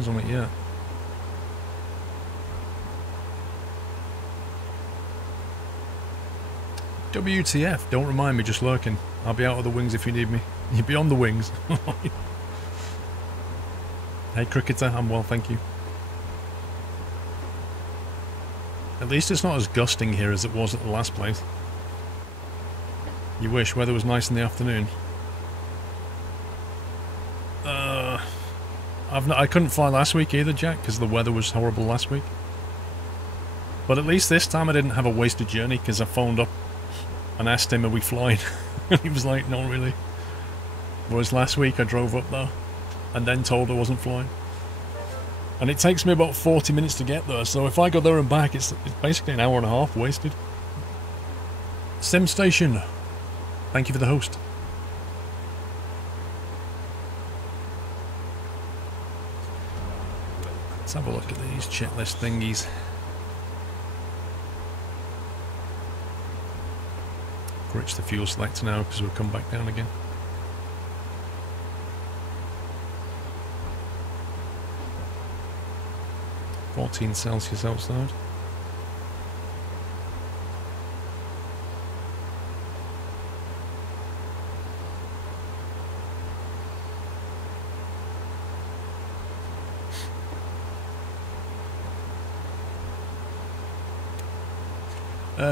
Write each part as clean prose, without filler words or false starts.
eyes on it yet. WTF, don't remind me, just lurking. I'll be out of the wings if you need me. You're beyond the wings. Hey cricketer, I'm well, thank you. At least it's not as gusting here as it was at the last place. You wish, weather was nice in the afternoon. I couldn't fly last week either, Jack, because the weather was horrible last week. But at least this time I didn't have a wasted journey, because I phoned up and asked him, are we flying? And he was like, no, really. Whereas last week I drove up there, and then told I wasn't flying. And it takes me about 40 minutes to get there, so if I go there and back, it's basically an hour and a half wasted. Sim Station, thank you for the host. Let's have a look at these checklist thingies. Glitch the fuel selector now because we'll come back down again. -14 outside.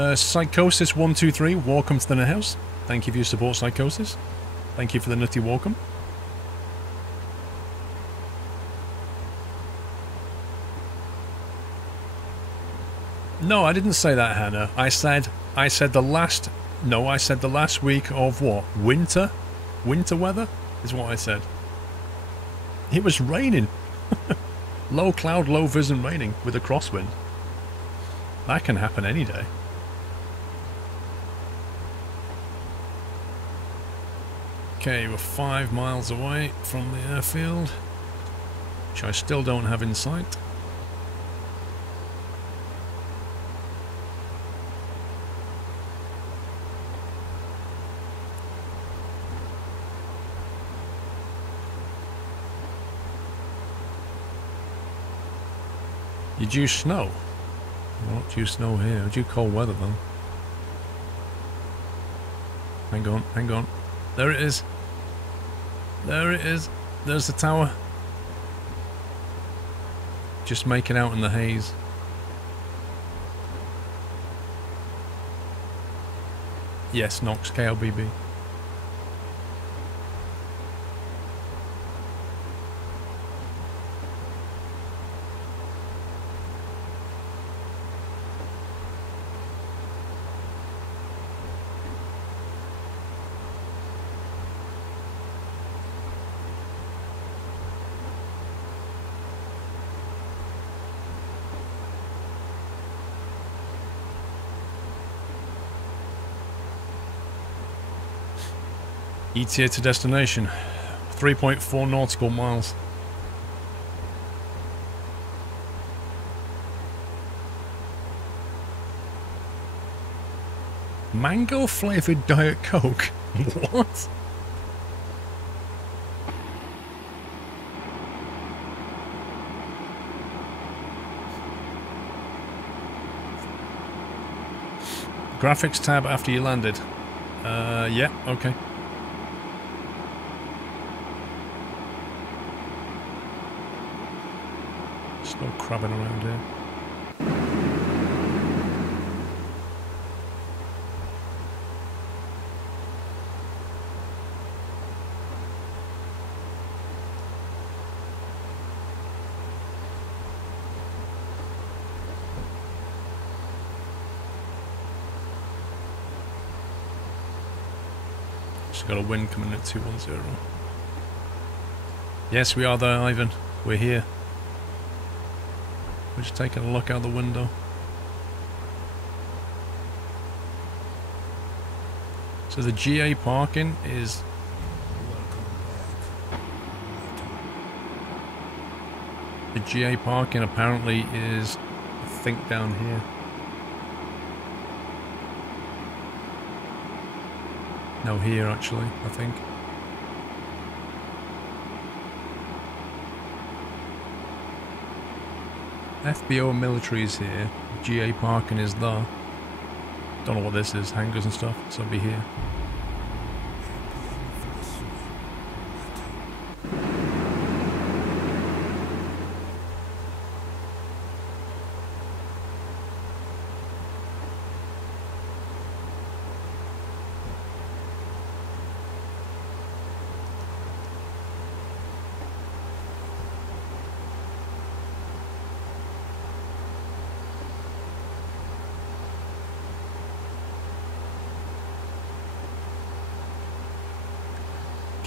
Psychosis123, welcome to the house. Thank you for your support, Psychosis. Thank you for the nutty welcome. No, I didn't say that, Hannah. I said the last... No, I said the last week of what? Winter? Winter weather? Is what I said. It was raining. Low cloud, low vis and raining with a crosswind. That can happen any day. Okay, we're 5 miles away from the airfield, which I still don't have in sight. You due snow? Not due snow here. Due cold weather then. Hang on, hang on. There it is. There it is. There's the tower. Just making out in the haze. Yes, Nox, KLBB. ETA to destination, 3.4 nautical miles. Mango flavored Diet Coke? What? Graphics tab after you landed. Yeah, okay. No crabbing around here. Just got a wind coming at 210. Yes, we are there, Ivan. We're here. We're just taking a look out the window. So the GA parking is... The GA parking apparently is, I think, down here. No, here actually, I think. FBO military is here. GA parking is there. Don't know what this is, hangars and stuff, so it'll be here.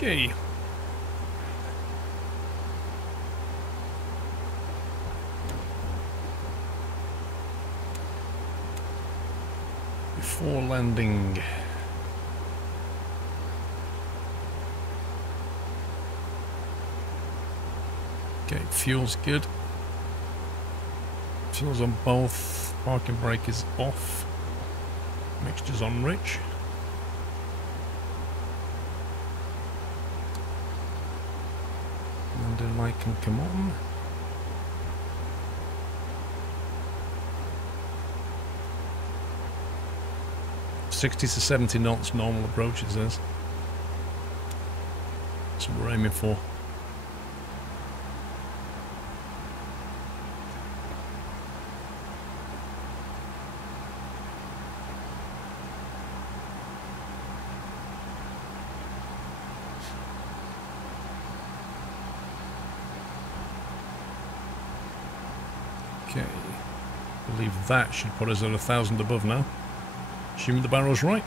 Okay. Before landing. Okay, fuel's good. Fuel's on both. Parking brake is off. Mixture's on rich. Landing light can come on. "60 to 70 knots normal approach," it says. That's what we're aiming for. Okay, I believe that should put us at 1,000 above now. Assuming the barrel's right.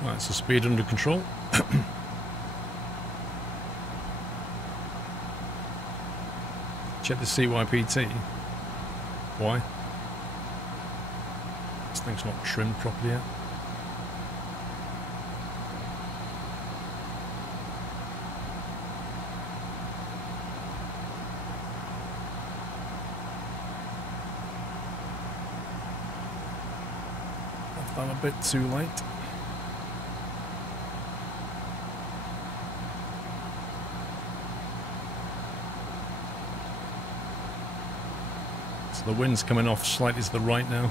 Right, so speed under control. Check the CYPT. Why? This thing's not trimmed properly yet. I've done a bit too late. The wind's coming off slightly to the right now.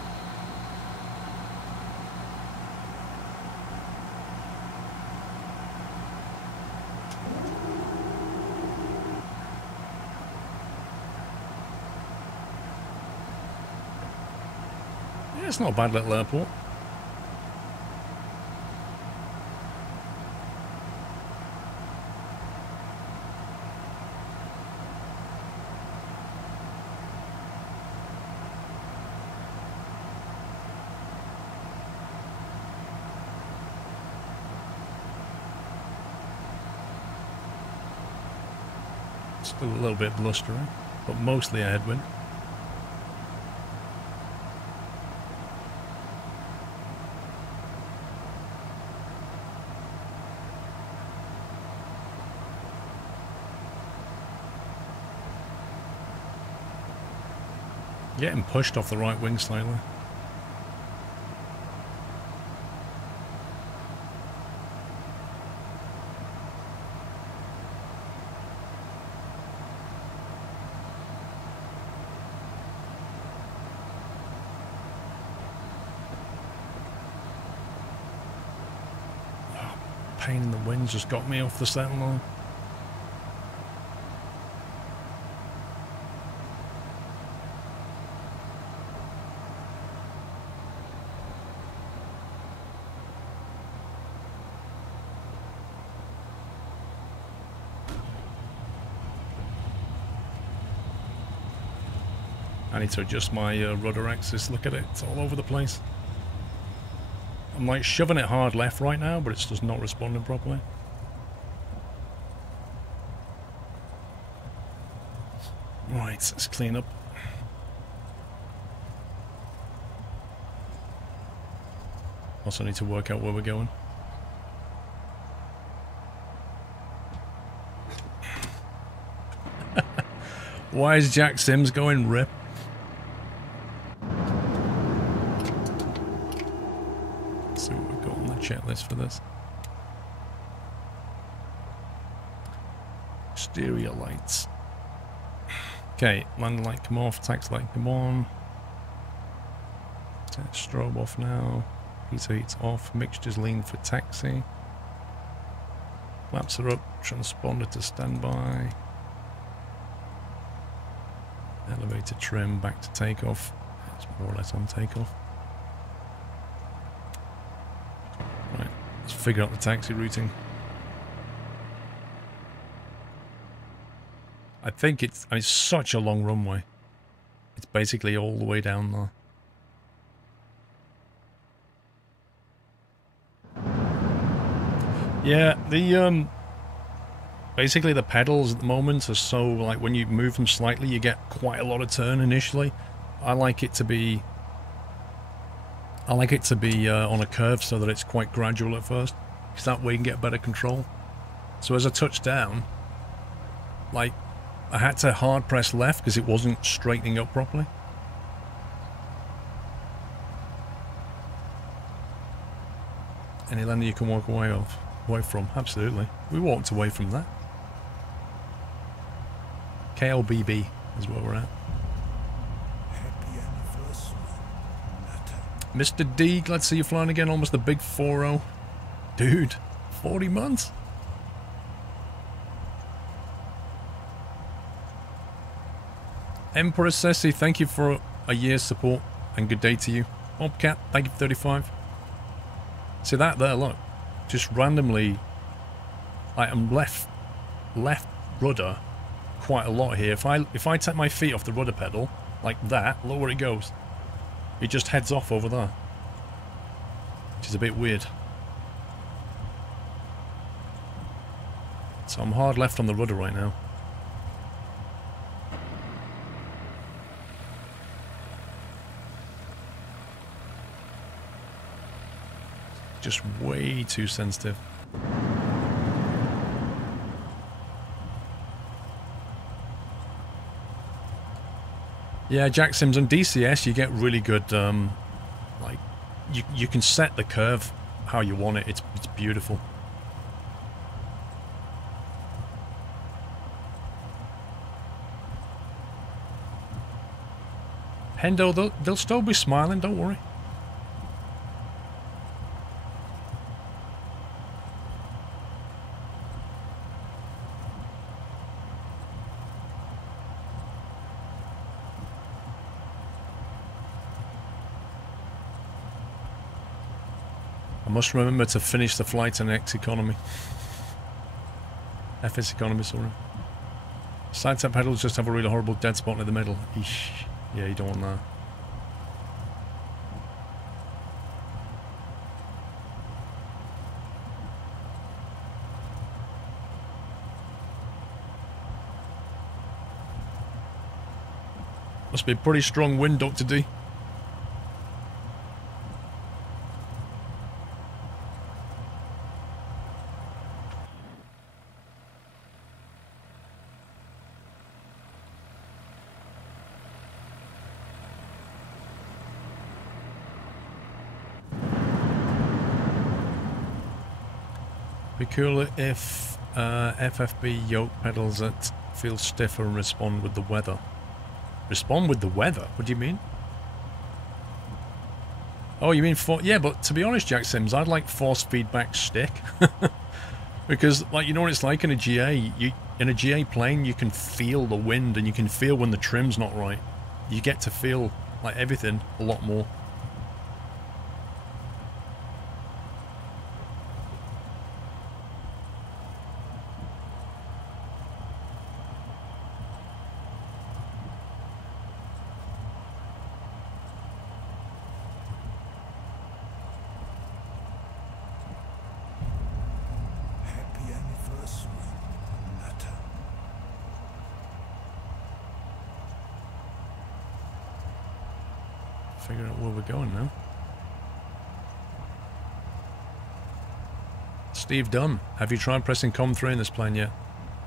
Yeah, it's not a bad little airport. Still a little bit blustering, but mostly a headwind. Getting pushed off the right wing slightly. Pain in the wind just got me off the center line. I need to adjust my rudder axis. Look at it, it's all over the place. I'm like shoving it hard left right now, but it's just not responding properly. Right, let's clean up. Also need to work out where we're going. Why is Jack Sims going rip? Let's see what we've got on the checklist for this. Exterior lights. Okay, landing light come off, taxi light come on. Strobe off now. Heater heat's off, mixtures lean for taxi. Flaps are up, transponder to standby. Elevator trim back to takeoff. It's more or less on takeoff. Right, let's figure out the taxi routing. I think it's such a long runway. It's basically all the way down there. Yeah, the basically the pedals at the moment are so, like, when you move them slightly you get quite a lot of turn initially. I like it to be on a curve so that it's quite gradual at first, because that way you can get better control. So as I touch down, like, I had to hard press left because it wasn't straightening up properly. Any landing you can walk away from? Absolutely. We walked away from that. KLBB is where we're at. Happy anniversary. Mr. D, glad to see you flying again. Almost the big 4-0. Dude, 40 months? Emperor Ceci, thank you for a year's support and good day to you. Bobcat, thank you for 35. See that there, look. Just randomly, I am left rudder quite a lot here. If I take my feet off the rudder pedal like that, look where it goes. It just heads off over there, which is a bit weird. So I'm hard left on the rudder right now. Just way too sensitive. Yeah, Jack Sims on DCS you get really good, like, you can set the curve how you want it. It's beautiful. Hendo, they'll still be smiling, don't worry. I must remember to finish the flight in X economy. FS economy, sorry. Side tap pedals just have a really horrible dead spot in the middle. Eesh. Yeah, you don't want that. Must be a pretty strong wind, Dr. D. Be cooler if FFB yoke pedals that feel stiffer and respond with the weather. Respond with the weather? What do you mean? Oh, you mean for... Yeah, but to be honest, Jack Sims, I'd like force feedback stick. Because, like, you know what it's like in a GA? In a GA plane, you can feel the wind and you can feel when the trim's not right. You get to feel, like, everything a lot more. figure out where we're going now. Steve Dunn, have you tried pressing COM3 in this plane yet?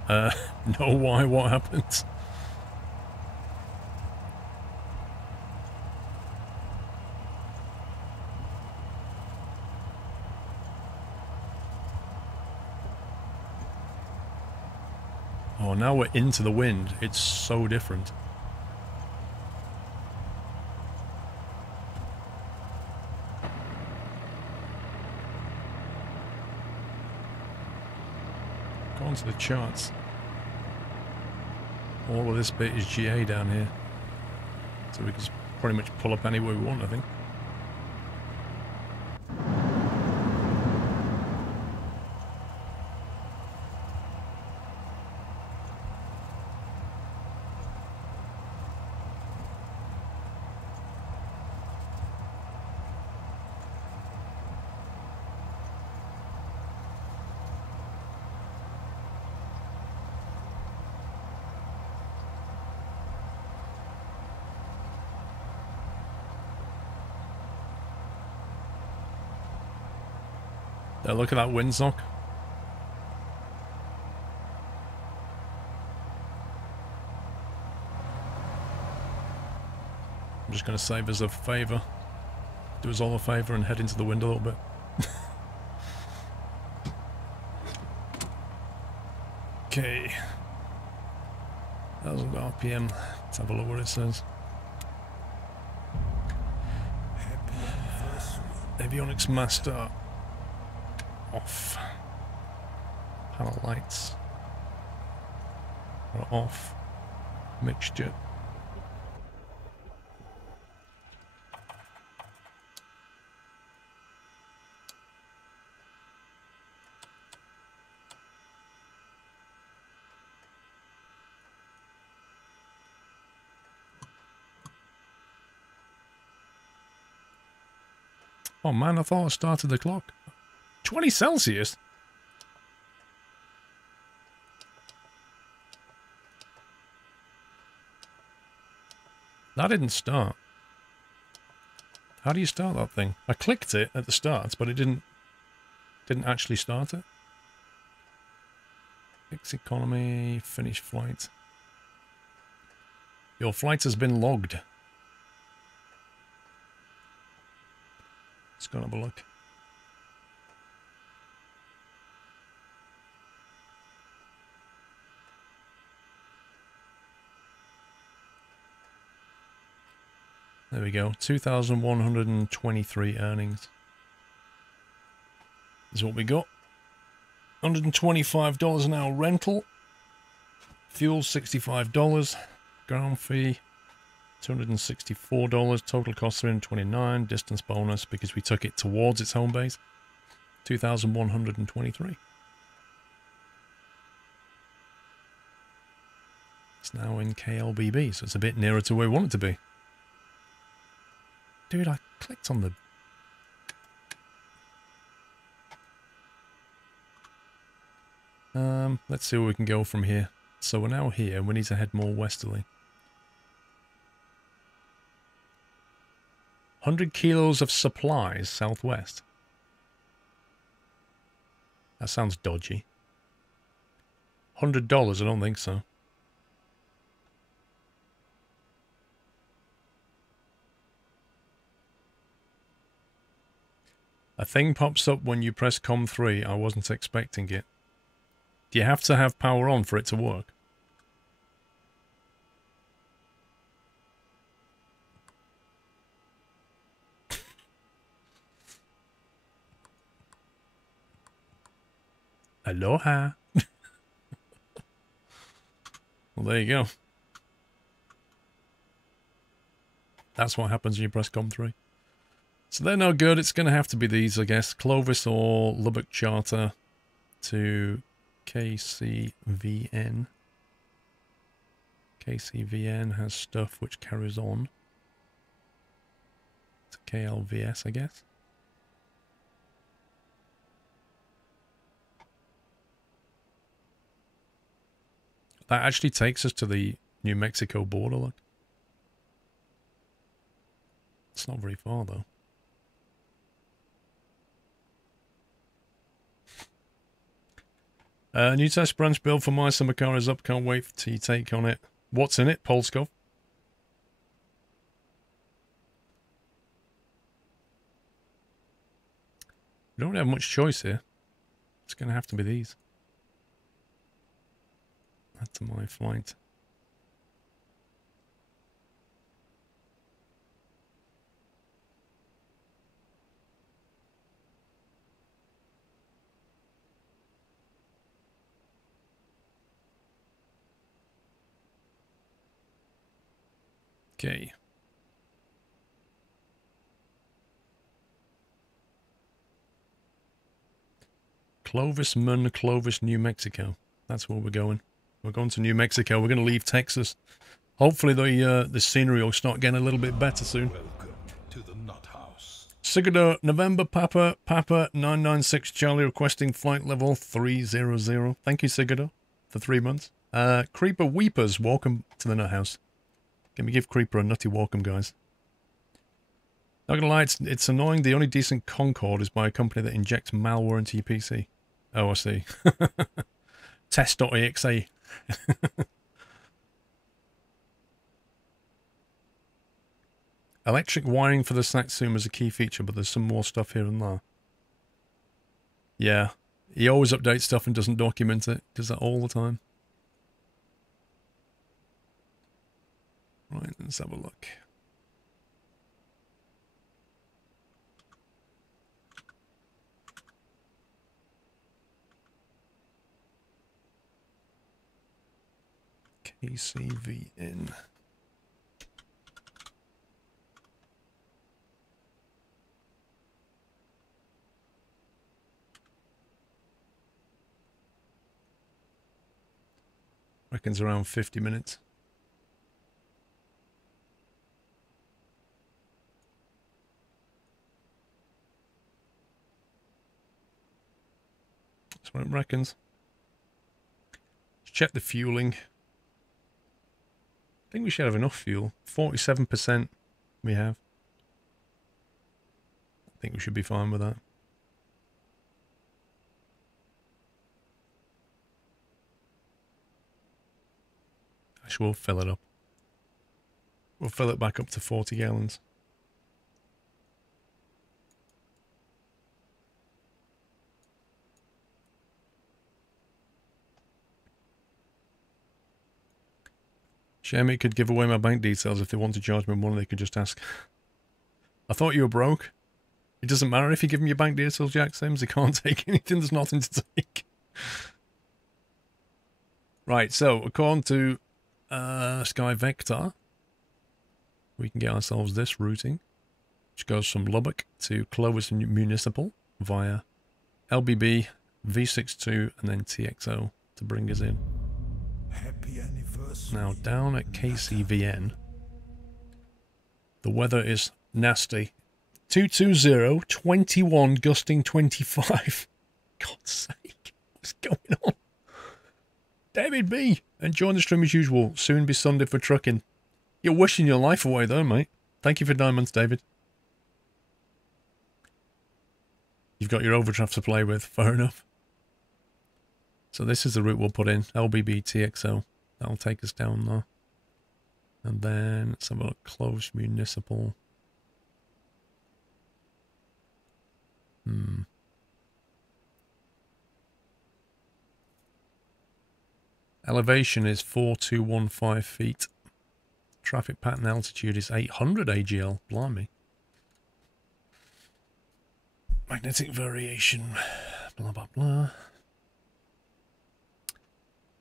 No, why? What happened? Oh, now we're into the wind. It's so different. Go on to the charts. All of this bit is GA down here. So we can just pretty much pull up anywhere we want, I think. Look at that windsock. I'm just going to save us a favour. Do us all a favour and head into the wind a little bit. Okay. 1000 RPM. Let's have a look what it says. Avionics master. Off. Panel lights are off. Mixture. Oh man, I thought I started the clock. 20 Celsius? That didn't start. How do you start that thing? I clicked it at the start, but it didn't actually start it. Fix economy, finish flight. Your flight has been logged. Let's go and have a look. There we go, 2,123 earnings is what we got. $125 an hour rental. Fuel $65. Ground fee $264. Total cost $329. Distance bonus because we took it towards its home base. 2,123. It's now in KLBB, so it's a bit nearer to where we want it to be. Dude, I clicked on the... let's see where we can go from here. So we're now here, we need to head more westerly. 100 kilos of supplies southwest. That sounds dodgy. $100, I don't think so. A thing pops up when you press COM3. I wasn't expecting it. Do you have to have power on for it to work? Aloha. Well, there you go. That's what happens when you press COM3. So they're no good. It's going to have to be these, I guess. Clovis or Lubbock Charter to KCVN. KCVN has stuff which carries on to KLVS, I guess. That actually takes us to the New Mexico border, look. It's not very far, though. New test branch build for my summer car is up. Can't wait till you take on it. What's in it, Polskov? We don't have much choice here. It's going to have to be these. That's my flight. Okay. Clovis, New Mexico. That's where we're going. We're going to New Mexico. We're going to leave Texas. Hopefully the scenery will start getting a little bit better soon. Welcome to the Nut House. Sigurdo, November Papa 996 Charlie requesting flight level 300. Thank you, Sigurdo, for 3 months. Creeper Weepers, welcome to the Nut House. Can we give Creeper a nutty welcome, guys? Not gonna lie, it's annoying. The only decent Concord is by a company that injects malware into your PC. Oh, I see. Test.exe. Electric wiring for the Satsuma is a key feature, but there's some more stuff here and there. Yeah, he always updates stuff and doesn't document it. Does that all the time. Right, let's have a look. KCVN. Reckons around 50 minutes. That's what it reckons. Let's check the fueling. I think we should have enough fuel. 47% we have. I think we should be fine with that. Actually, we'll fill it up. We'll fill it back up to 40 gallons. Shame it could give away my bank details. If they want to charge me money, they could just ask. I thought you were broke. It doesn't matter if you give them your bank details, Jack Sims. They can't take anything. There's nothing to take. Right, so according to Sky Vector, we can get ourselves this routing, which goes from Lubbock to Clovis Municipal via LBB, V62, and then TXO to bring us in. Happy anniversary. Now, down at KCVN, the weather is nasty. 220, 21, gusting 25. God's sake, what's going on? David B, enjoying the stream as usual. Soon be Sunday for trucking. You're wishing your life away though, mate. Thank you for 9 months, David. You've got your overdraft to play with, fair enough. So this is the route we'll put in, LBB TXO. That'll take us down there. And then let's have a look, Close Municipal. Elevation is 4215 feet. Traffic pattern altitude is 800 AGL. Blimey. Magnetic variation. Blah, blah, blah.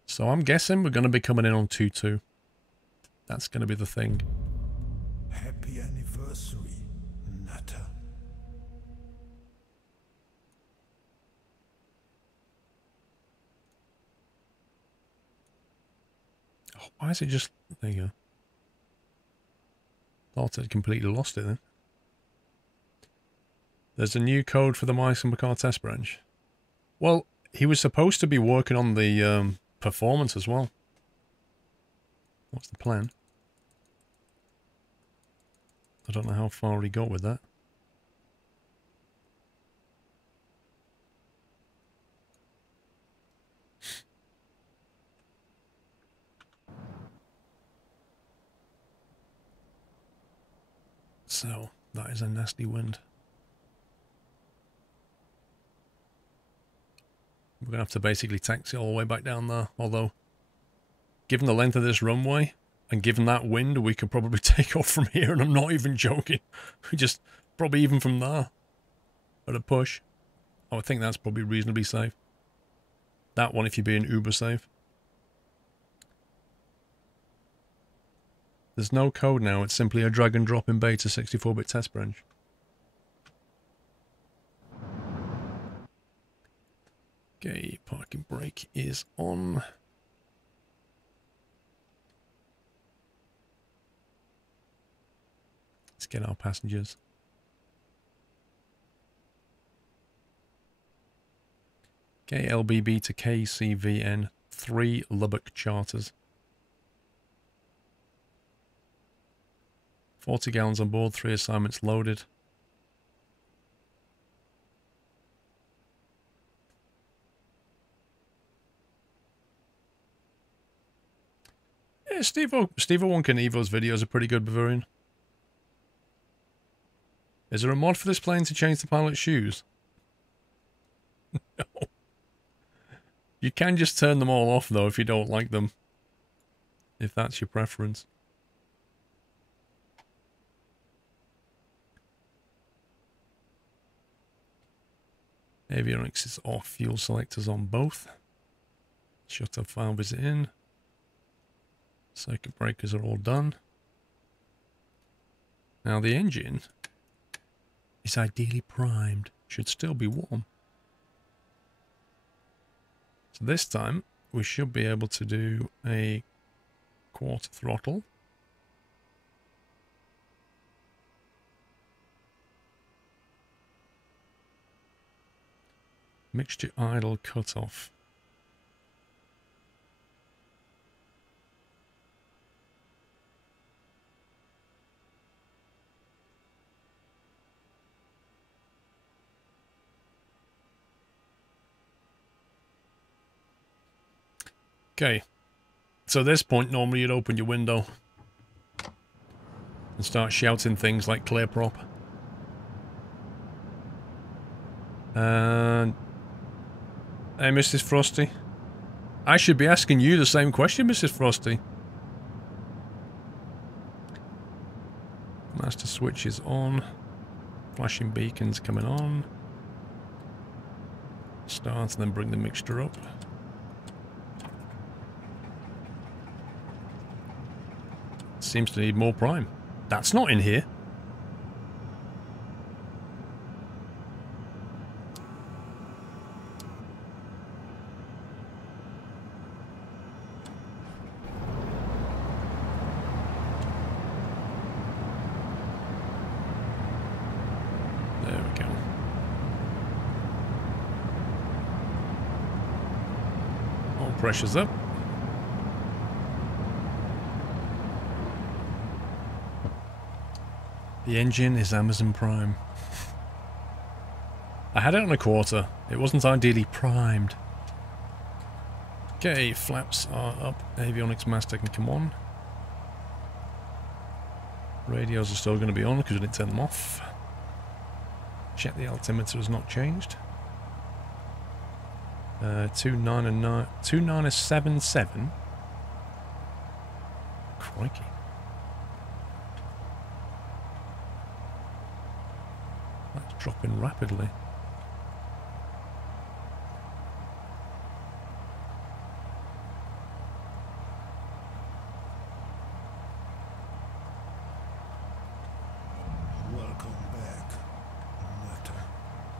So I'm guessing we're going to be coming in on 2-2. That's going to be the thing. Happy anniversary, Nutter. Oh, why is it just... There you go. Thought I'd completely lost it then. There's a new code for the Mice and Car test branch. Well, he was supposed to be working on the performance as well. What's the plan? I don't know how far he got with that. So, that is a nasty wind. We're going to have to basically taxi all the way back down there. Although, given the length of this runway, and given that wind, we could probably take off from here, and I'm not even joking. We just, probably even from there, at a push. I would think that's probably reasonably safe. That one if you're being uber safe. There's no code now, it's simply a drag and drop in beta 64-bit test branch. Okay, parking brake is on. Let's get our passengers. Okay, LBB to KCVN, 3 Lubbock charters. 40 gallons on board, 3 assignments loaded. Yeah, Steve-O1 and Evo's videos are pretty good, Bavarian. Is there a mod for this plane to change the pilot's shoes? No. You can just turn them all off, though, if you don't like them. If that's your preference. Avionics is off, fuel selectors on both. Shutter valve is in. Circuit breakers are all done. Now the engine is ideally primed. Should still be warm. So this time we should be able to do a quarter throttle. Mixture idle cutoff. Okay, so at this point normally you'd open your window and start shouting things like clear prop. And hey, Mrs. Frosty. I should be asking you the same question, Mrs. Frosty. Master switch is on. Flashing beacons coming on. Start and then bring the mixture up. Seems to need more prime. That's not in here. There we go. All pressure's up. The engine is Amazon Prime. I had it on a quarter. It wasn't ideally primed. Okay, flaps are up. Avionics master can come on. Radios are still going to be on because we didn't turn them off. Check the altimeter has not changed. 2977. Crikey. That's dropping rapidly. Welcome back, Nutter.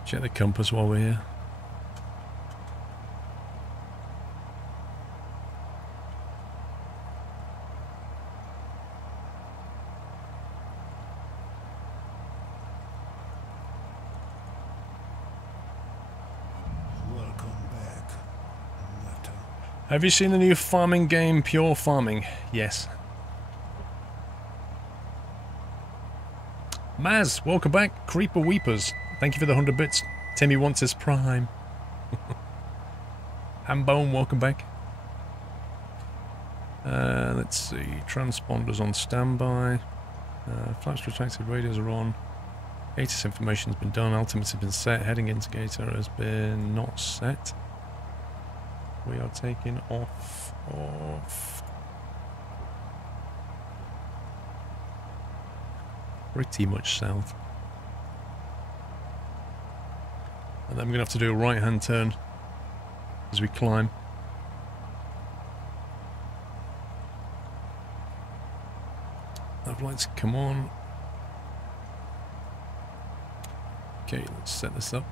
Check the compass while we're here. Welcome back, Nutter. Have you seen the new farming game, Pure Farming? Yes. Maz, welcome back. Creeper Weepers, thank you for the 100 bits. Timmy wants his prime. Hambone, welcome back. Let's see. Transponders on standby. Flaps retracted, radios are on. ATIS information's been done. Altimeter has been set. Heading indicator has been not set. We are taking off. Pretty much south. And then we're going to have to do a right-hand turn as we climb. I'd like to come on. Okay, let's set this up.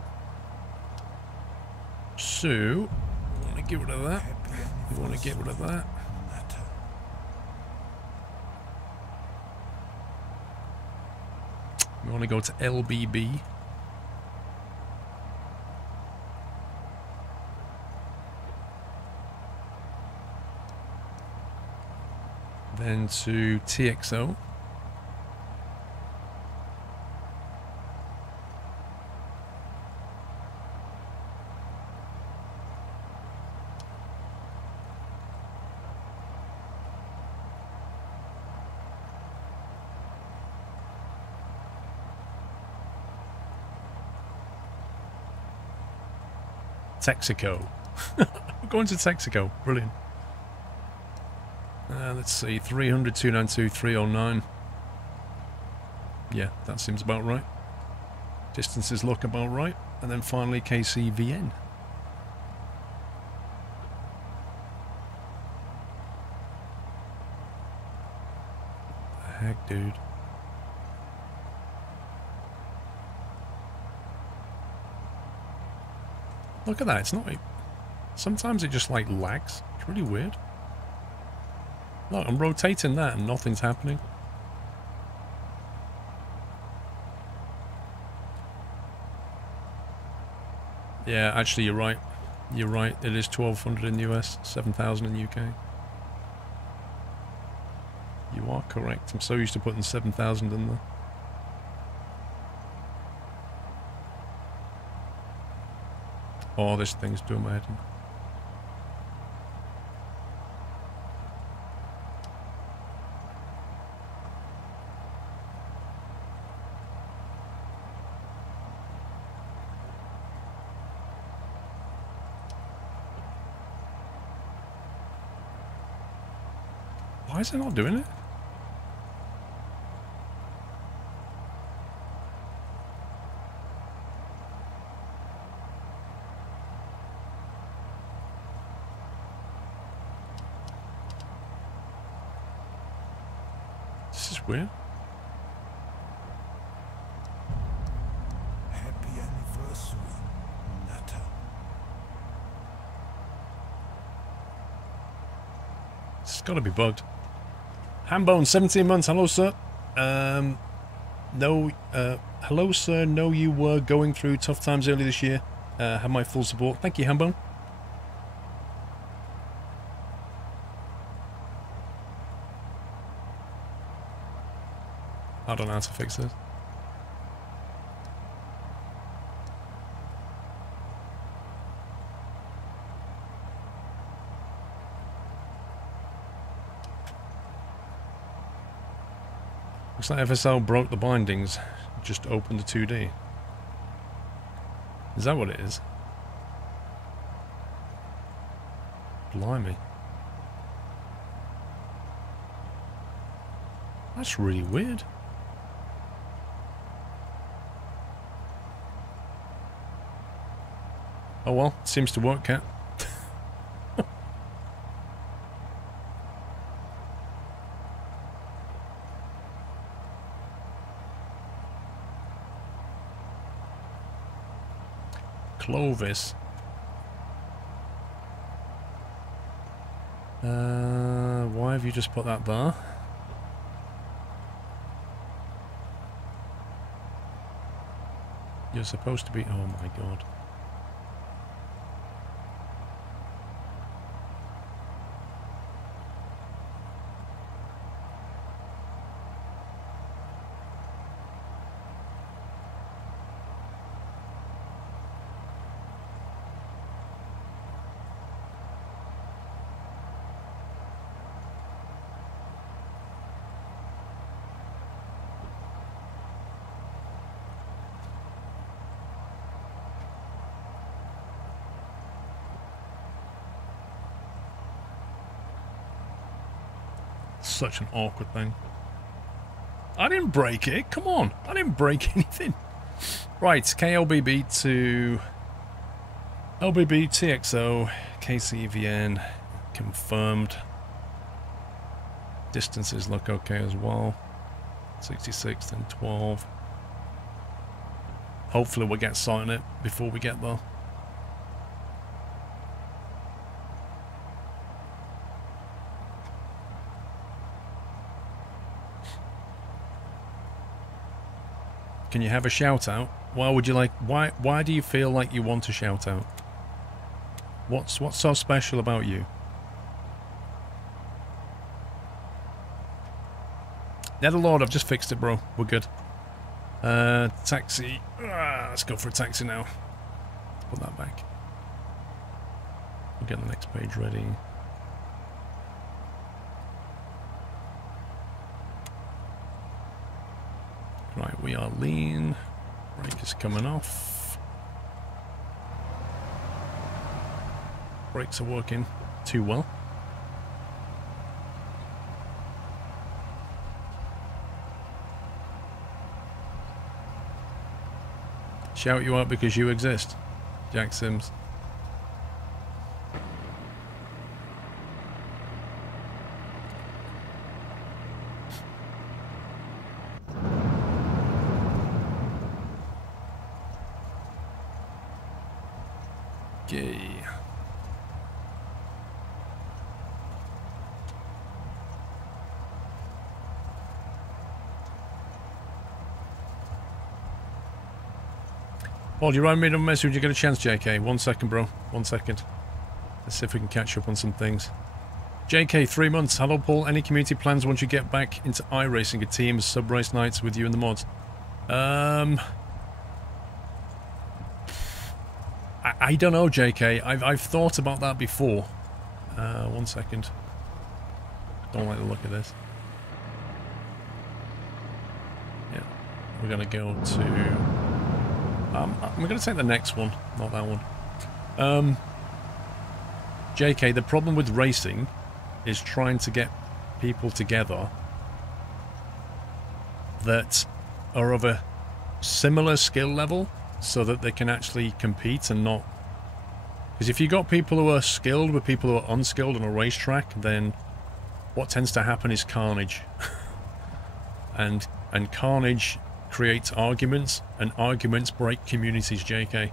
So, we want to get rid of that. We want to get rid of that. We want to go to LBB. Then to TXO. Texaco. We're going to Texaco. Brilliant. Let's see. 300, 292, 309. Yeah, that seems about right. Distances look about right. And then finally KCVN. What the heck, dude? Look at that, it's not... Sometimes it just, like, lags. It's really weird. Look, I'm rotating that and nothing's happening. Yeah, actually, you're right. You're right, it is 1,200 in the US, 7,000 in the UK. You are correct. I'm so used to putting 7,000 in there. Oh, this thing's doing my head in. Why is it not doing it? This is weird. Happy anniversary, Nutter. It's got to be bugged. Hambone, 17 months. Hello, sir. No, hello, sir. Know you were going through tough times early this year. Have my full support. Thank you, Hambone. I don't know how to fix this. Looks like FSL broke the bindings, just opened the 2D. Is that what it is? Blimey. That's really weird. Oh well, seems to work, Cat. Clovis. Why have you just put that there? You're supposed to be... Oh my god. such an awkward thing. I didn't break it. Come on. I didn't break anything. Right, KLBB to LBB TXO KCVN confirmed. Distances look okay as well. 66 and 12. Hopefully we'll get sight on it before we get there. Can you have a shout out? Why would you like? Why do you feel like you want to shout out? What's so special about you? Netherlord, I've just fixed it, bro. We're good. Taxi. Let's go for a taxi now. Let's put that back. We'll get the next page ready. Right, we are lean. Brake is coming off. Brakes are working too well. Shout you out because you exist, Jack Sims. Okay. Paul, you write me a message when you get a chance, JK. 1 second, bro. 1 second. Let's see if we can catch up on some things. JK, 3 months. Hello, Paul. Any community plans once you get back into iRacing, a team, sub-race nights with you and the mods? I don't know, JK. I've thought about that before. 1 second. Don't like the look of this. Yeah. We're going to go to... we're going to take the next one, not that one. JK, the problem with racing is trying to get people together that are of a similar skill level so that they can actually compete and not... Because if you've got people who are skilled with people who are unskilled on a racetrack, then what tends to happen is carnage. and carnage creates arguments, and arguments break communities, JK.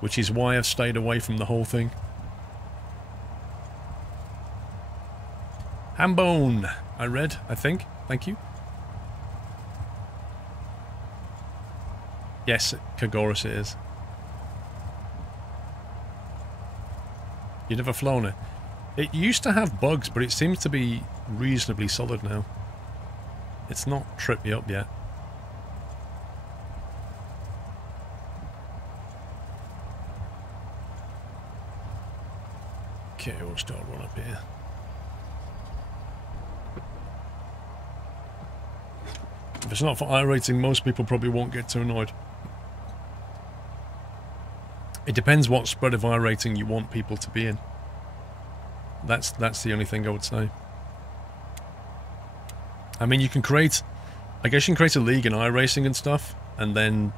Which is why I've stayed away from the whole thing. Hambone, I read, I think. Thank you. Yes, Kagoras it is. You've never flown it? It used to have bugs, but it seems to be reasonably solid now. It's not tripped me up yet. Okay, we'll start one up here. If it's not for iRating, most people probably won't get too annoyed. It depends what spread of iRating you want people to be in. That's the only thing I would say. I mean, you can create... I guess you can create a league in iRacing and stuff, and then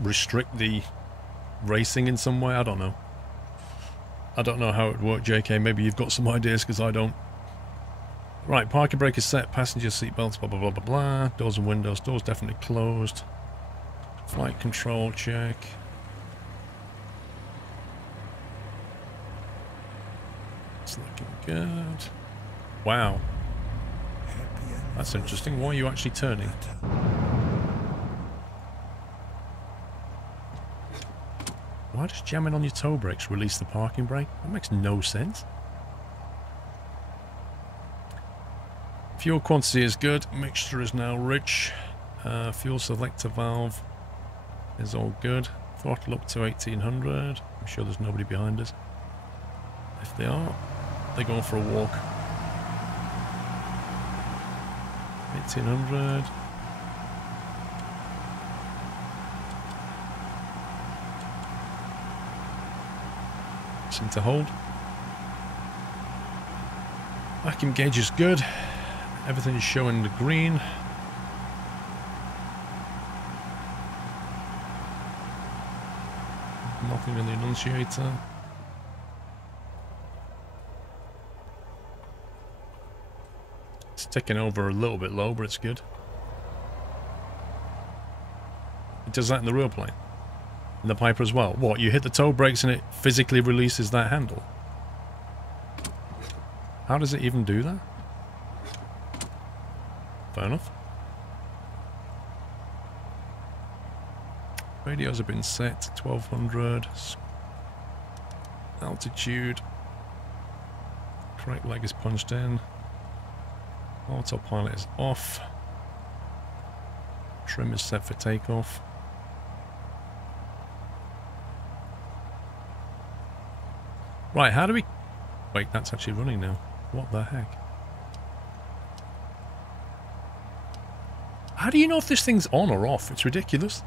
restrict the racing in some way. I don't know. I don't know how it would work, JK. Maybe you've got some ideas, because I don't. Right, parking brake is set, passenger seat belts, blah, blah, blah, blah, blah. Doors and windows. Doors definitely closed. Flight control check. It's looking good. Wow. That's interesting. Why are you actually turning? Why does jamming on your toe brakes release the parking brake? That makes no sense. Fuel quantity is good. Mixture is now rich. Fuel selector valve is all good. Throttle up to 1800. I'm sure there's nobody behind us. If they are, they're going for a walk. 1800. Seem to hold. Vacuum gauge is good. Everything's showing the green. Nothing in the annunciator. It's ticking over a little bit low, but it's good. It does that in the real plane. In the Piper as well. What, you hit the toe brakes and it physically releases that handle? How does it even do that? Fair enough. Radios have been set to 1200. Altitude. Correct leg is punched in. Autopilot is off. Trim is set for takeoff. Right, how do we... Wait, that's actually running now. What the heck? How do you know if this thing's on or off? It's ridiculous.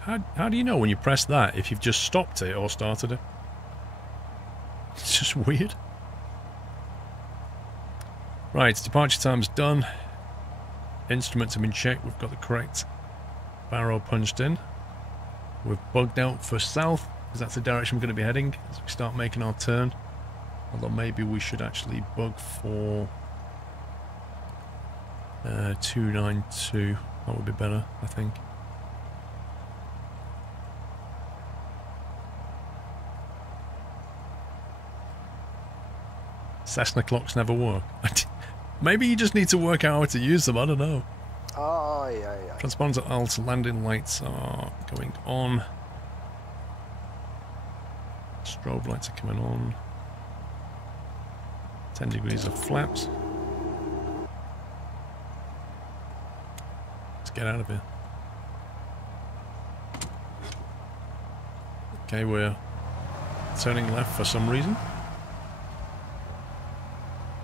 How do you know when you press that if you've just stopped it or started it? It's just weird. Right, departure time's done. Instruments have been checked. We've got the correct barrel punched in. We've bugged out for south, because that's the direction we're going to be heading as we start making our turn. Although maybe we should actually bug for 292. That would be better, I think. Cessna clocks never work. Maybe you just need to work out how to use them, I don't know. Oh, yeah. Transponder alt landing lights are going on. Strobe lights are coming on. 10 degrees of flaps. Let's get out of here. Okay, we're turning left for some reason.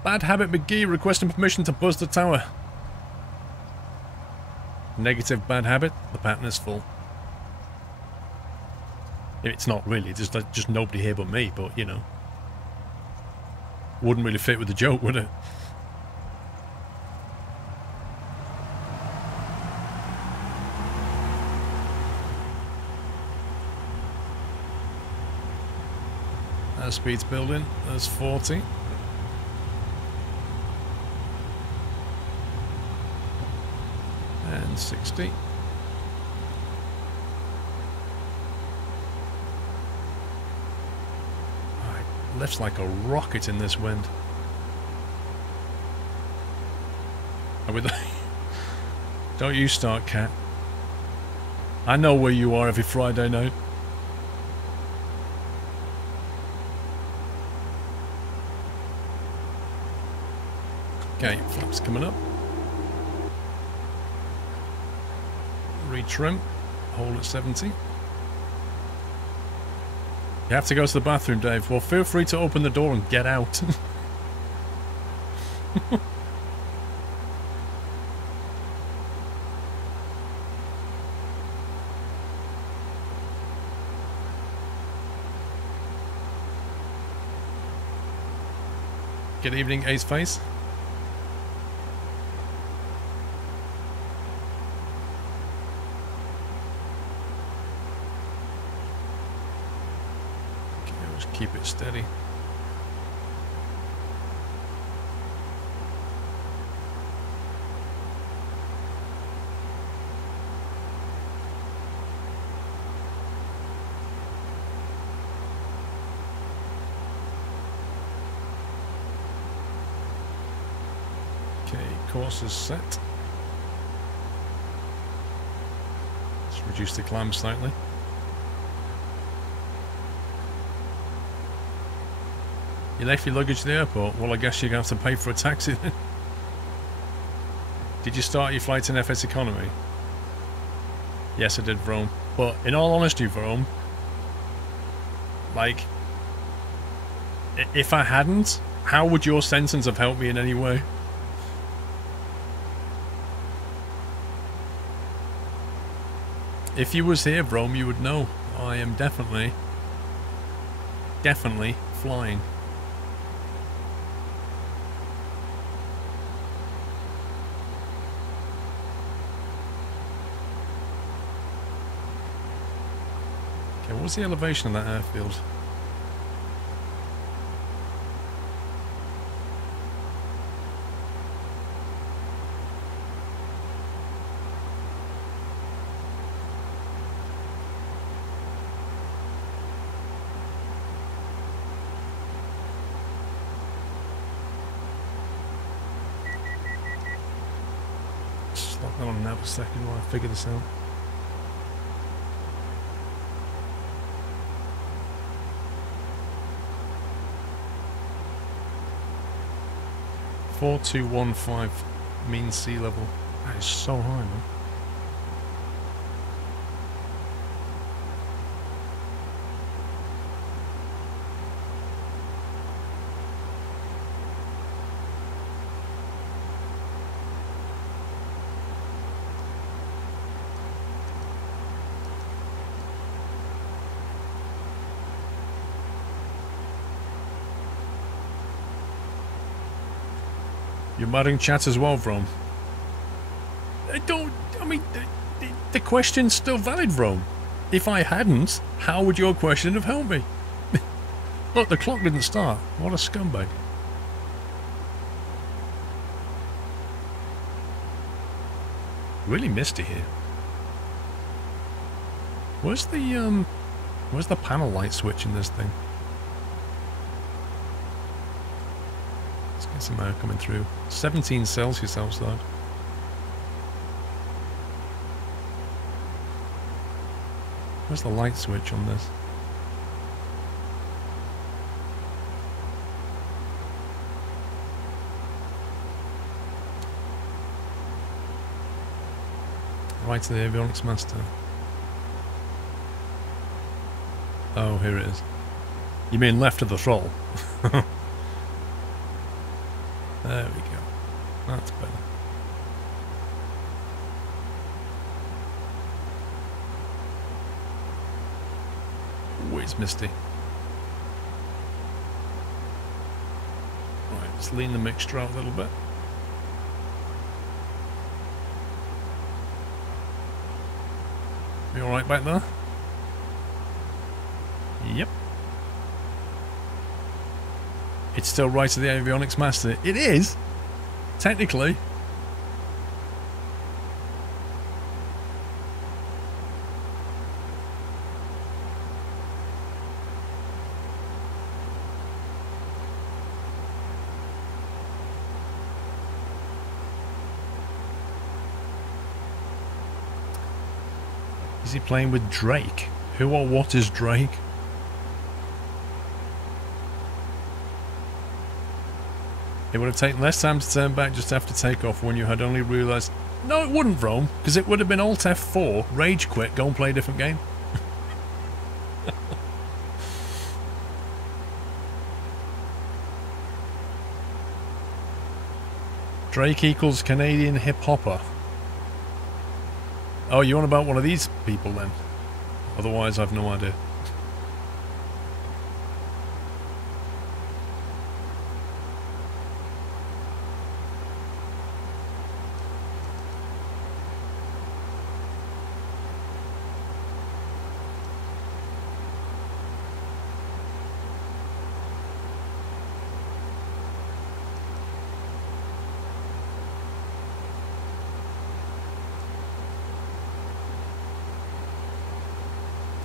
Bad Habit McGee requesting permission to buzz the tower. Negative Bad Habit, the pattern is full. It's not really, there's just nobody here but me, but you know. Wouldn't really fit with the joke, would it? Speed's building, there's 40. And 60. Left's like a rocket in this wind. Don't you start, Cat. I know where you are every Friday night. Okay, flaps coming up. Retrim. Hold at 70. You have to go to the bathroom, Dave. Well, feel free to open the door and get out. Good evening, Ace Face. Keep it steady. Okay, course is set. Let's reduce the climb slightly. You left your luggage at the airport? Well, I guess you're going to have to pay for a taxi then. Did you start your flight in FS Economy? Yes, I did, Vrome. But in all honesty, Vrome, like, if I hadn't, how would your sentence have helped me in any way? If you was here, Vrome, you would know. I am definitely flying. Okay, what's the elevation of that airfield? Stop that on now for a second while I figure this out. .4215 mean sea level. That is so high, man. You're mudding chat as well, Vrome. I mean, the question's still valid, Vrome. If I hadn't, how would your question have helped me? Look, the clock didn't start. What a scumbag. Really misty here. Where's the panel light switch in this thing? Let's get some air coming through. 17 Celsius outside. Where's the light switch on this? Right to the avionics master. Oh, here it is. You mean left of the throttle? There we go. That's better. Oh, it's misty. Right, let's lean the mixture out a little bit. You alright back there? Yep. It's still right to the avionics master. It is! Technically. Is he playing with Drake? Who or what is Drake? It would have taken less time to turn back just after takeoff when you had only realised... No, it wouldn't, Rome, because it would have been Alt F4, rage quit, go and play a different game. Drake equals Canadian hip-hopper. Oh, you on about one of these people then? Otherwise, I've no idea.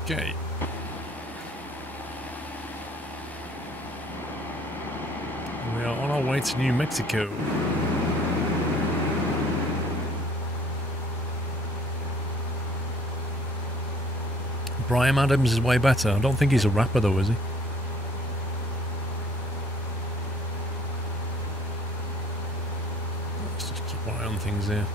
Okay. We are on our way to New Mexico. Bryan Adams is way better. I don't think he's a rapper though, is he? Let's just keep an eye on things here.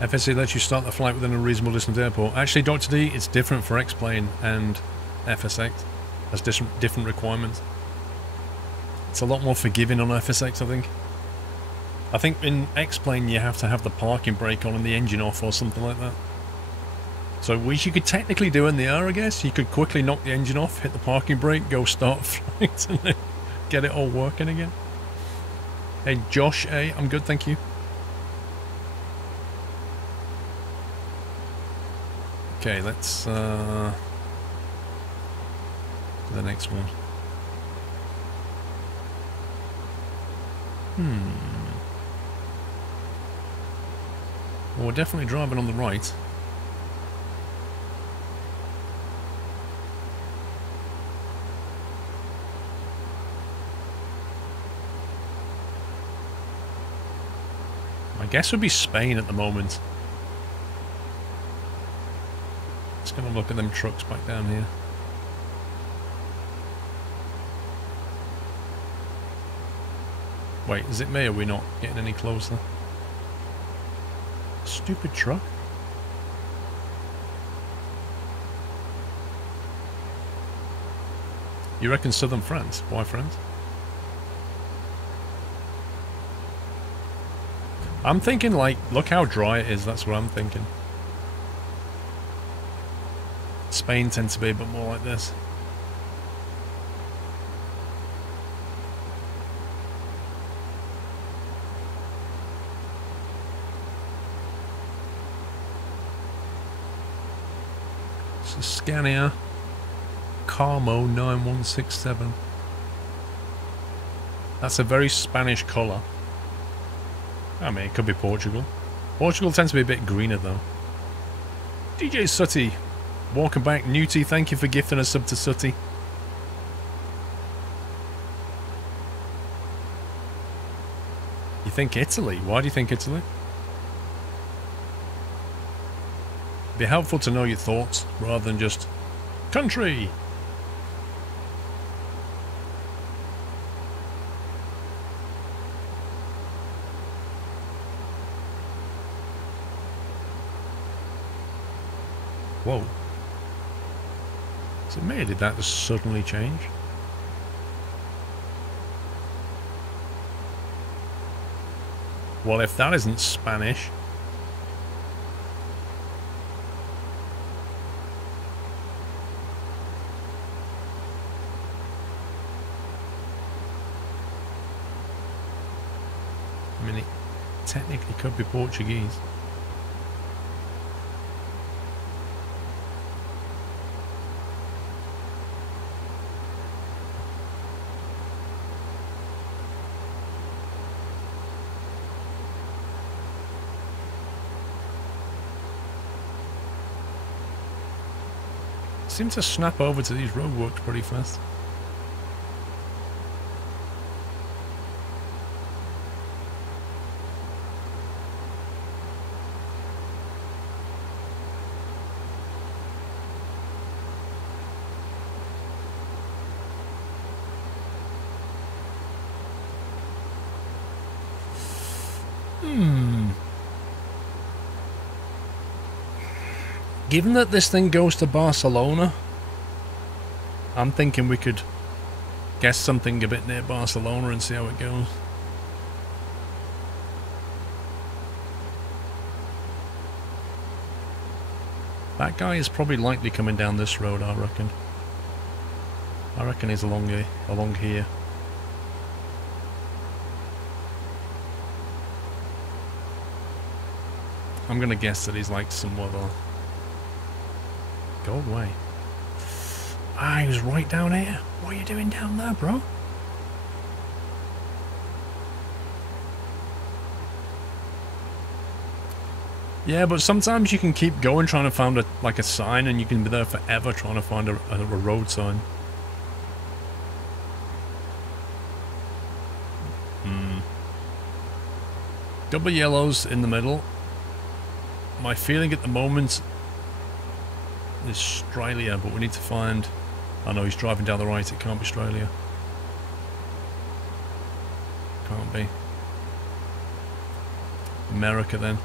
FSC lets you start the flight within a reasonable distance airport. Actually, Dr. D, it's different for X-Plane and FSX. There's different requirements. It's a lot more forgiving on FSX, I think. I think in X-Plane you have to have the parking brake on and the engine off or something like that. So which you could technically do in the air, I guess. You could quickly knock the engine off, hit the parking brake, go start flight, and then get it all working again. Hey Josh, hey, I'm good, thank you. Okay, let's do the next one. Well, we're definitely driving on the right. My guess would be Spain at the moment. Just gonna look at them trucks back down here. Wait, is it me or are we not getting any closer? Stupid truck. You reckon southern France? Why France? I'm thinking like, look how dry it is, that's what I'm thinking. Spain tends to be a bit more like this. Scania Carmo 9167. That's a very Spanish colour. I mean, it could be Portugal. Portugal tends to be a bit greener though. DJ Sutty, welcome back. Newty, thank you for gifting a sub to Sutty. You think Italy? Why do you think Italy? Be helpful to know your thoughts rather than just country. Whoa. Is it me or did that just suddenly change? Well, if that isn't Spanish. I mean, it technically could be Portuguese. Seem to snap over to these roadworks pretty fast. Given that this thing goes to Barcelona, I'm thinking we could guess something a bit near Barcelona and see how it goes. That guy is probably likely coming down this road, I reckon. I reckon he's along here. I'm gonna guess that he's like somewhere there. Go away. Ah, he was right down here. What are you doing down there, bro? Yeah, but sometimes you can keep going trying to find a sign and you can be there forever trying to find a road sign. Double yellows in the middle. My feeling at the moment is Australia, but we need to find... I know he's driving down the right, it can't be Australia. Can't be. America then.